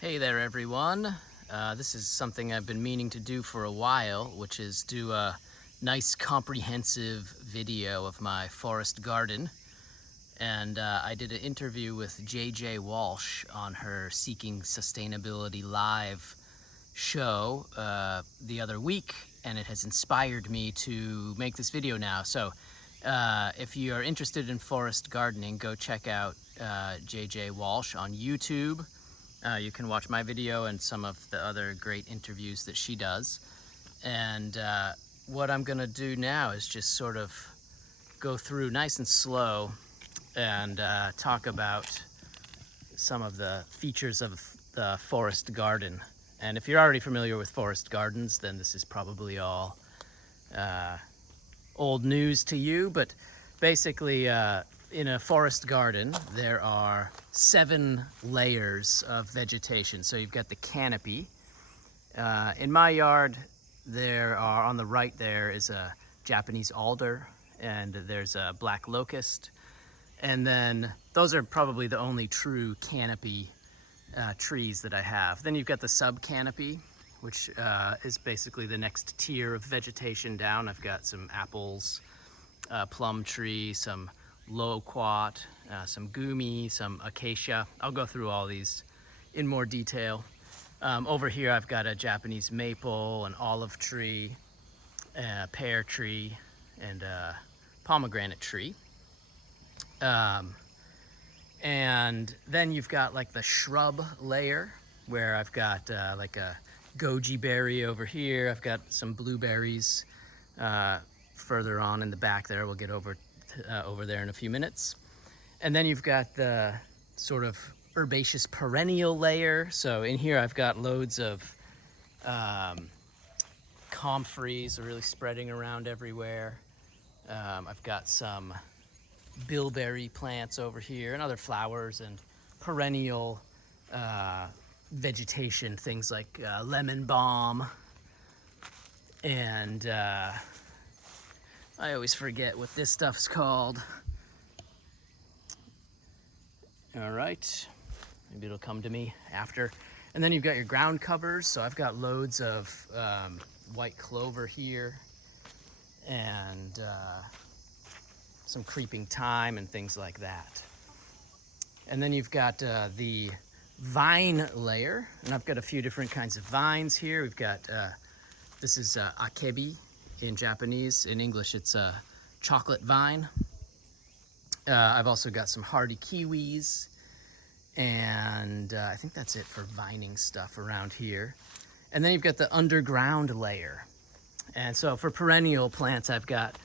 Hey there everyone. This is something I've been meaning to do for a while, which is do a nice comprehensive video of my forest garden. And I did an interview with JJ Walsh on her Seeking Sustainability Live show the other week, and it has inspired me to make this video now. So if you are interested in forest gardening, go check out JJ Walsh on YouTube. You can watch my video and some of the other great interviews that she does. And what I'm gonna do now is just sort of go through nice and slow and talk about some of the features of the forest garden. And if you're already familiar with forest gardens, then this is probably all old news to you. But basically, in a forest garden, there are 7 layers of vegetation. So you've got the canopy. In my yard, there are, on the right there is a Japanese alder, and there's a black locust. And then those are probably the only true canopy trees that I have. Then you've got the sub-canopy, which is basically the next tier of vegetation down. I've got some apples, plum tree, some loquat, some gumi, some acacia. I'll go through all these in more detail. Over here I've got a Japanese maple, an olive tree, a pear tree, and a pomegranate tree. And then you've got like the shrub layer, where I've got like a goji berry over here. I've got some blueberries further on in the back there. We'll get over there in a few minutes. And then you've got the sort of herbaceous perennial layer. So in here I've got loads of comfreys are really spreading around everywhere. I've got some bilberry plants over here and other flowers and perennial vegetation, things like lemon balm, and I always forget what this stuff's called. All right, maybe it'll come to me after. And then you've got your ground covers. So I've got loads of white clover here, and some creeping thyme and things like that. And then you've got the vine layer, and I've got a few different kinds of vines here. We've got, this is akebi in Japanese. In English, it's a chocolate vine. I've also got some hardy kiwis, and I think that's it for vining stuff around here. And then you've got the underground layer. And so for perennial plants, I've got,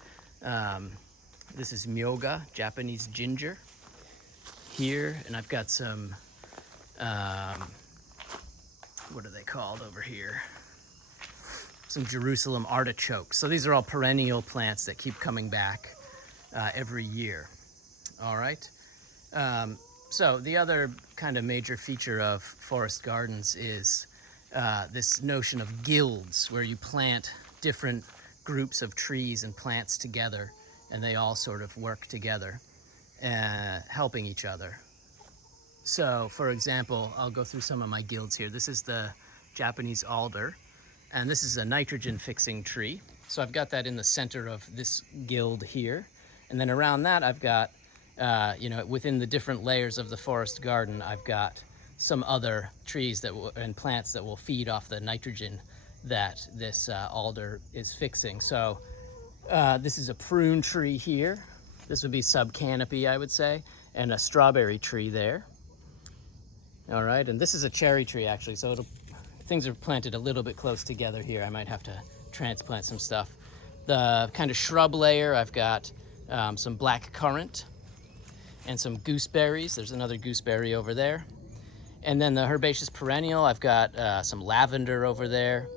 this is myoga, Japanese ginger here, and I've got some, what are they called over here? Some Jerusalem artichokes. So these are all perennial plants that keep coming back every year. All right. So the other kind of major feature of forest gardens is this notion of guilds, where you plant different groups of trees and plants together, and they all sort of work together, helping each other. So, for example, I'll go through some of my guilds here. This is the Japanese alder, and this is a nitrogen-fixing tree. So I've got that in the center of this guild here. And then around that, I've got, within the different layers of the forest garden, I've got some other trees and plants that will feed off the nitrogen that this alder is fixing. So this is a prune tree here. This would be sub-canopy, I would say, and a strawberry tree there. All right, and this is a cherry tree, actually, so things are planted a little bit close together here. I might have to transplant some stuff. The kind of shrub layer, I've got some black currant and some gooseberries. There's another gooseberry over there. And then the herbaceous perennial, I've got some lavender over there.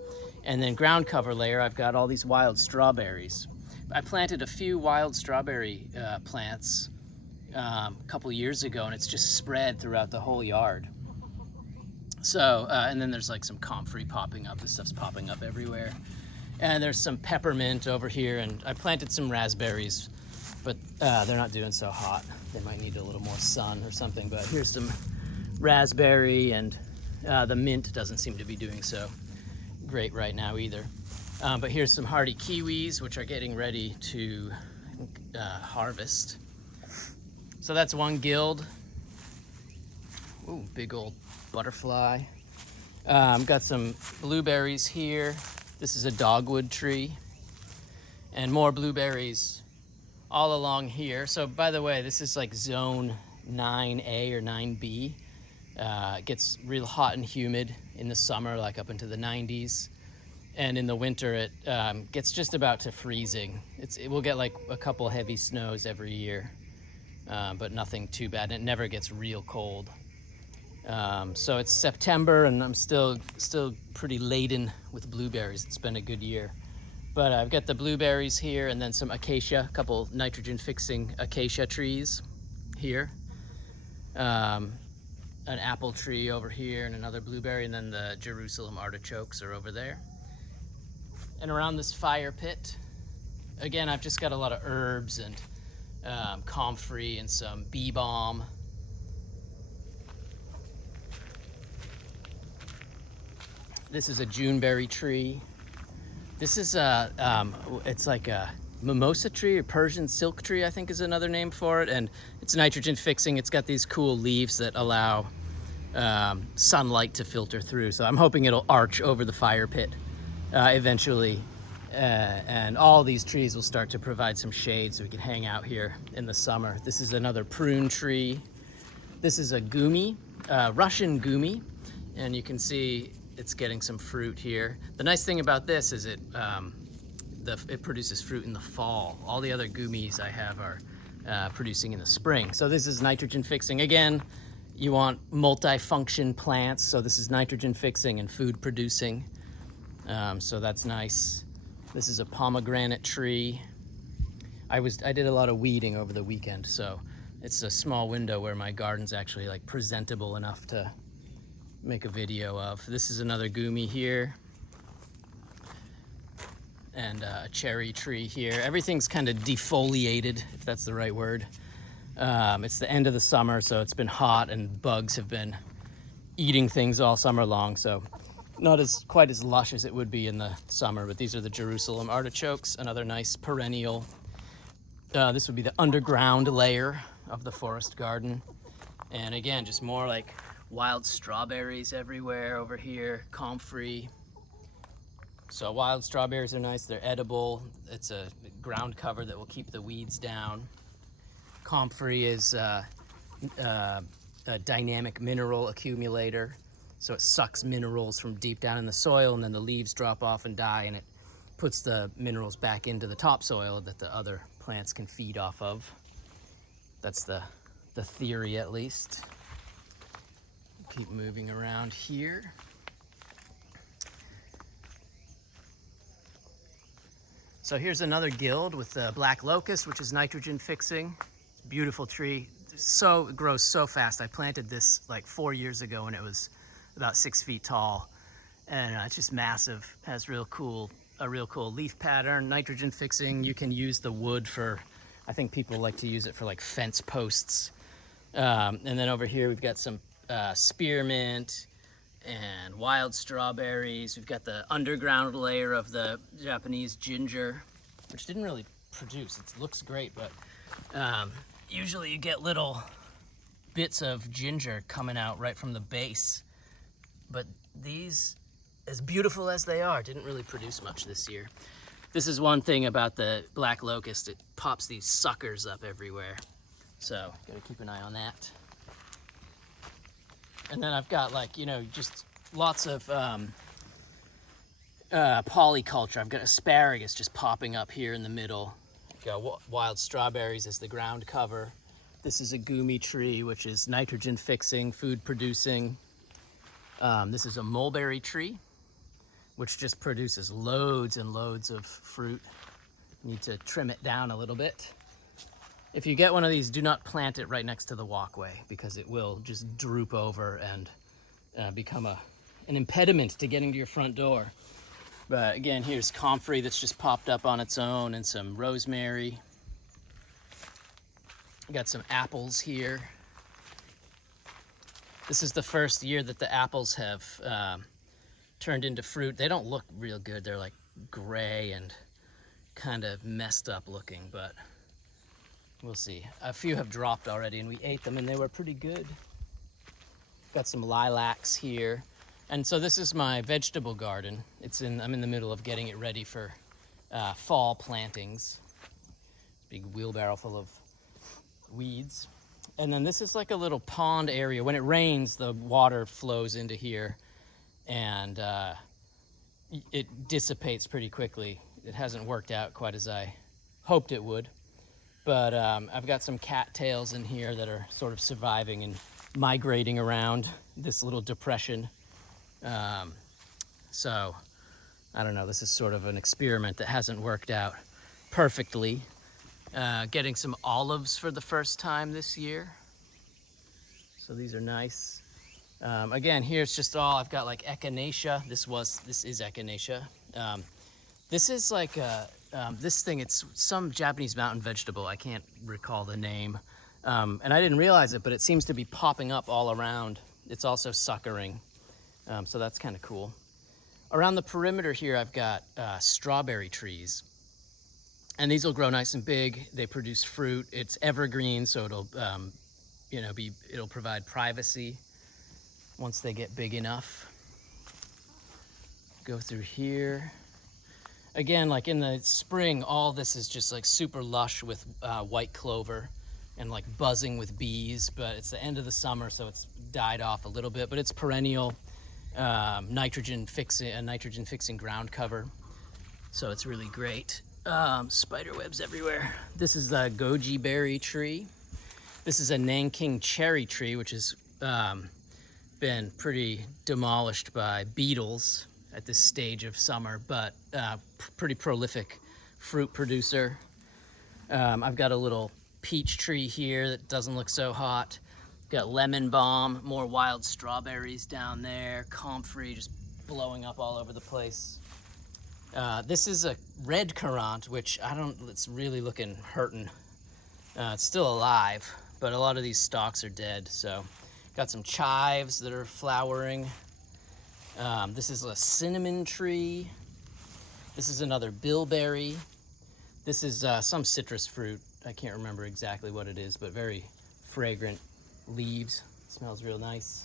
And then ground cover layer, I've got all these wild strawberries. I planted a few wild strawberry plants a couple years ago, and it's just spread throughout the whole yard. So, and then there's like some comfrey popping up. This stuff's popping up everywhere. And there's some peppermint over here, and I planted some raspberries, but they're not doing so hot. They might need a little more sun or something, but here's some raspberry and The mint doesn't seem to be doing so great right now either. But here's some hardy kiwis, which are getting ready to harvest. So that's one guild. Ooh, big old butterfly. Got some blueberries here. This is a dogwood tree. And more blueberries all along here. So by the way, this is like zone 9A or 9B. It gets real hot and humid in the summer, like up into the 90s. And in the winter, it gets just about to freezing. It will get like a couple heavy snows every year, but nothing too bad. And it never gets real cold. So it's September, and I'm still pretty laden with blueberries. It's been a good year. But I've got the blueberries here, and then some acacia, a couple nitrogen-fixing acacia trees here. An apple tree over here, and another blueberry, and then the Jerusalem artichokes are over there. And around this fire pit, again, I've just got a lot of herbs and comfrey and some bee balm. This is a Juneberry tree. This is it's like a mimosa tree, or Persian silk tree, I think is another name for it. And it's nitrogen fixing. It's got these cool leaves that allow sunlight to filter through. So I'm hoping it'll arch over the fire pit eventually. And all these trees will start to provide some shade so we can hang out here in the summer. This is another prune tree. This is a gumi, Russian gumi. And you can see it's getting some fruit here. The nice thing about this is it produces fruit in the fall. All the other gumis I have are producing in the spring. So this is nitrogen fixing. Again, you want multi-function plants. So this is nitrogen fixing and food producing. So that's nice. This is a pomegranate tree. I did a lot of weeding over the weekend, so it's a small window where my garden's actually like presentable enough to make a video of. This is another gumi here, and a cherry tree here. Everything's kind of defoliated, if that's the right word. It's the end of the summer, so it's been hot and bugs have been eating things all summer long, so not quite as lush as it would be in the summer. But these are the Jerusalem artichokes, another nice perennial. This would be the underground layer of the forest garden. And again, just more like wild strawberries everywhere over here, comfrey. So wild strawberries are nice, they're edible. It's a ground cover that will keep the weeds down. Comfrey is a dynamic mineral accumulator. So it sucks minerals from deep down in the soil, and then the leaves drop off and die, and it puts the minerals back into the topsoil that the other plants can feed off of. That's the theory, at least. Keep moving around here. So here's another guild with the black locust, which is nitrogen fixing. Beautiful tree. It grows so fast. I planted this like 4 years ago, and it was about 6 feet tall, and it's just massive. Has a real cool leaf pattern. Nitrogen fixing. You can use the wood for, I think people like to use it for like fence posts. And then over here we've got some spearmint and wild strawberries. We've got the underground layer of the Japanese ginger, which didn't really produce. It looks great, but usually you get little bits of ginger coming out right from the base. But these, as beautiful as they are, didn't really produce much this year. This is one thing about the black locust. It pops these suckers up everywhere. So, gotta keep an eye on that. And then I've got just lots of polyculture. I've got asparagus just popping up here in the middle. I've got wild strawberries as the ground cover. This is a gumi tree, which is nitrogen fixing, food producing. This is a mulberry tree, which just produces loads and loads of fruit. Need to trim it down a little bit. If you get one of these, do not plant it right next to the walkway, because it will just droop over and become an impediment to getting to your front door. But again, here's comfrey that's just popped up on its own, and some rosemary. Got some apples here. This is the first year that the apples have turned into fruit. They don't look real good. They're like gray and kind of messed up looking, but we'll see. A few have dropped already and we ate them and they were pretty good. Got some lilacs here. And so this is my vegetable garden. I'm in the middle of getting it ready for fall plantings. Big wheelbarrow full of weeds. And then this is like a little pond area. When it rains, the water flows into here and it dissipates pretty quickly. It hasn't worked out quite as I hoped it would. But I've got some cattails in here that are sort of surviving and migrating around this little depression. So I don't know, this is sort of an experiment that hasn't worked out perfectly. Getting some olives for the first time this year. So these are nice. Again, here it's just all, I've got like Echinacea. This is Echinacea. This is like this thing, it's some Japanese mountain vegetable. I can't recall the name. And I didn't realize it, but it seems to be popping up all around. It's also suckering. So that's kind of cool. Around the perimeter here, I've got strawberry trees. And these will grow nice and big. They produce fruit. It's evergreen, so it'll, it'll provide privacy once they get big enough. Go through here. Again, like in the spring, all this is just like super lush with white clover and like buzzing with bees, but it's the end of the summer, so it's died off a little bit, but it's perennial nitrogen fixing ground cover. So it's really great. Spider webs everywhere. This is the Goji berry tree. This is a Nanking cherry tree, which has been pretty demolished by beetles at this stage of summer, but pretty prolific fruit producer. I've got a little peach tree here that doesn't look so hot. Got lemon balm, more wild strawberries down there, comfrey just blowing up all over the place. This is a red currant, which it's really looking hurting. It's still alive, but a lot of these stalks are dead. So got some chives that are flowering. This is a cinnamon tree. This is another bilberry. This is some citrus fruit. I can't remember exactly what it is, but very fragrant leaves. Smells real nice.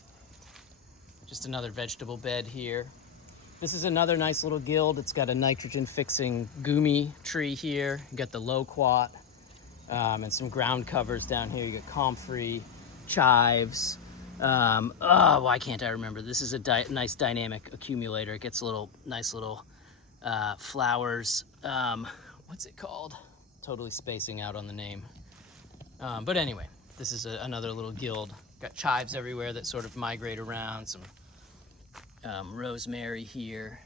Just another vegetable bed here. This is another nice little guild. It's got a nitrogen fixing gumi tree here. You got the loquat and some ground covers down here. You got comfrey, chives. Why can't I remember? This is a nice dynamic accumulator. It gets nice little flowers. What's it called? Totally spacing out on the name. But anyway, this is another little guild. Got chives everywhere that sort of migrate around. Some rosemary here.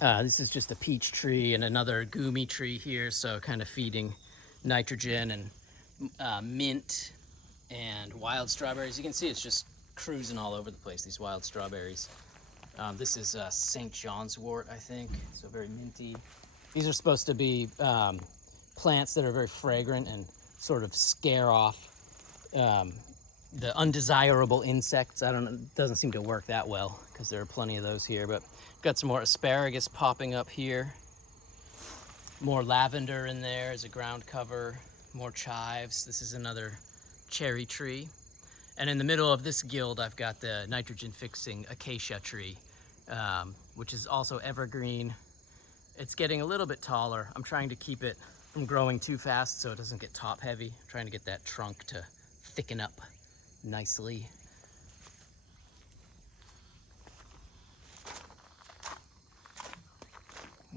This is just a peach tree and another gumi tree here, so kind of feeding nitrogen and mint and wild strawberries. You can see it's just cruising all over the place, these wild strawberries. This is St. John's wort, I think, so very minty. These are supposed to be plants that are very fragrant and sort of scare off the undesirable insects. It doesn't seem to work that well because there are plenty of those here, but got some more asparagus popping up here. More lavender in there as a ground cover, more chives. This is another cherry tree. And in the middle of this guild, I've got the nitrogen fixing acacia tree, which is also evergreen. It's getting a little bit taller. I'm trying to keep it from growing too fast so it doesn't get top heavy. I'm trying to get that trunk to thicken up nicely.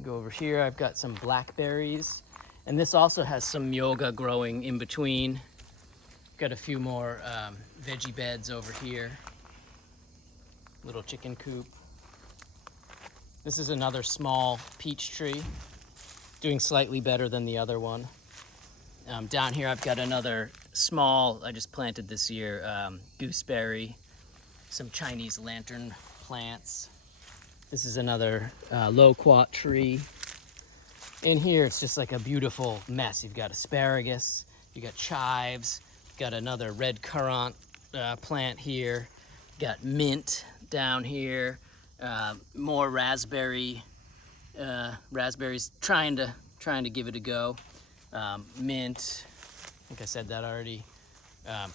Go over here, I've got some blackberries, and this also has some myoga growing in between. Got a few more veggie beds over here. Little chicken coop. This is another small peach tree, doing slightly better than the other one. Down here I've got another small, I just planted this year, gooseberry, some Chinese lantern plants. This is another loquat tree. In here it's just like a beautiful mess. You've got asparagus, you got chives, Got another red currant plant here. Got mint down here. More raspberries. Trying to give it a go. Mint. I think I said that already.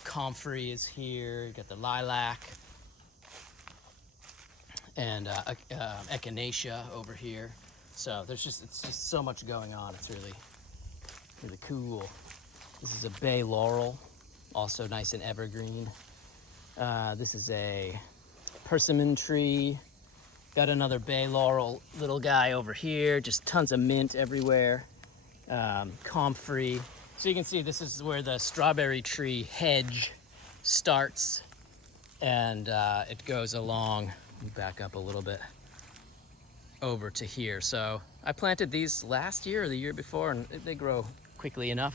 Comfrey is here. You got the lilac. And Acacia over here. So it's just so much going on. It's really cool. This is a bay laurel, also nice and evergreen. This is a persimmon tree. Got another bay laurel little guy over here. Just tons of mint everywhere. Comfrey. So you can see this is where the strawberry tree hedge starts, and it goes along. Back up a little bit over to here. So I planted these last year or the year before, and they grow quickly enough.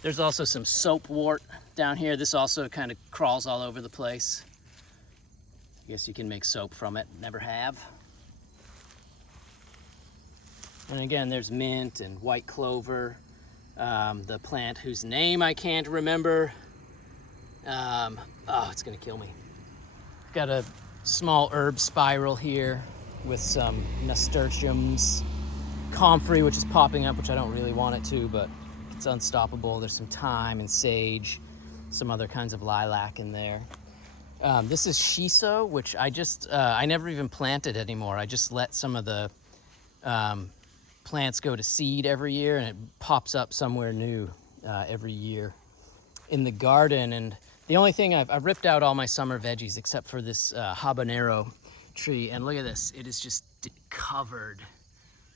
There's also some soapwort down here. This also kind of crawls all over the place. I guess you can make soap from it. Never have. And again, there's mint and white clover. The plant whose name I can't remember. Oh, it's gonna kill me. Got a small herb spiral here with some nasturtiums. Comfrey, which is popping up, which I don't really want it to, but it's unstoppable. There's some thyme and sage, some other kinds of lilac in there. This is shiso, which I never even planted anymore. I just let some of the plants go to seed every year, and it pops up somewhere new every year in the garden. And the only thing I've ripped out all my summer veggies except for this habanero tree, and look at this. It is just covered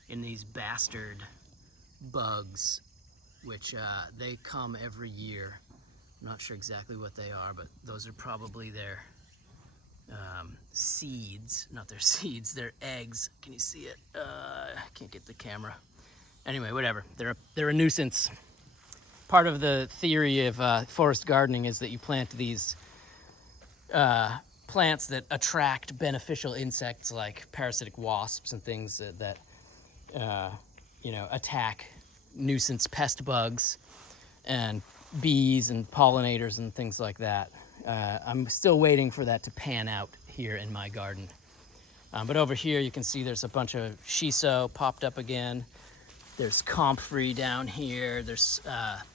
in these bastard bugs, which they come every year. I'm not sure exactly what they are, but those are probably their seeds. Not their seeds, their eggs. Can you see it? I can't get the camera. Anyway, whatever. They're a nuisance. Part of the theory of forest gardening is that you plant these plants that attract beneficial insects like parasitic wasps and things that attack nuisance pest bugs and bees and pollinators and things like that. I'm still waiting for that to pan out here in my garden. But over here you can see there's a bunch of shiso popped up again. There's comfrey down here. This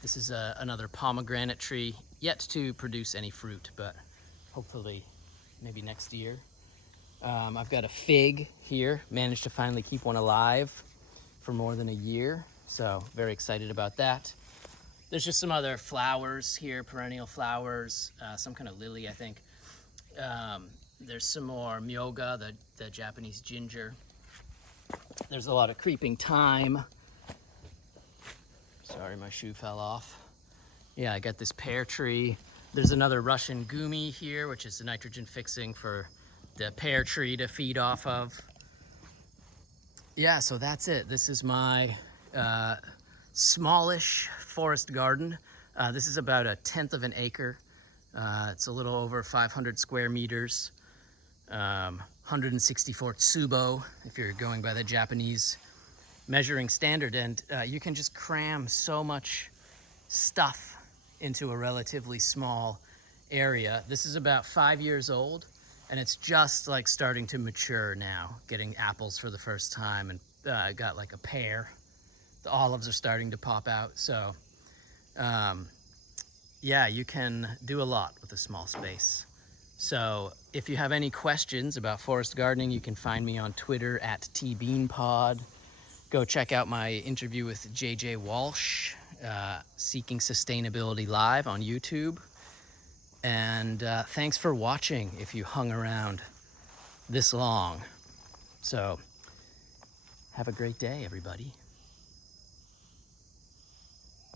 is another pomegranate tree, yet to produce any fruit, but hopefully maybe next year. I've got a fig here, managed to finally keep one alive for more than a year, so very excited about that. There's just some other flowers here, perennial flowers, some kind of lily, I think. There's some more myoga, the Japanese ginger. There's a lot of creeping thyme. Sorry, my shoe fell off. Yeah, I got this pear tree. There's another Russian gumi here, which is the nitrogen fixing for the pear tree to feed off of. Yeah, so that's it. This is my smallish forest garden. This is about 1/10 of an acre. It's a little over 500 square meters. 164 tsubo, if you're going by the Japanese measuring standard. And you can just cram so much stuff into a relatively small area. This is about 5 years old, and it's just like starting to mature now, getting apples for the first time, and got like a pear. The olives are starting to pop out. So yeah, you can do a lot with a small space. So if you have any questions about forest gardening, you can find me on Twitter at tbeanpod. Go check out my interview with JJ Walsh, Seeking Sustainability Live on YouTube. And thanks for watching if you hung around this long. So have a great day, everybody.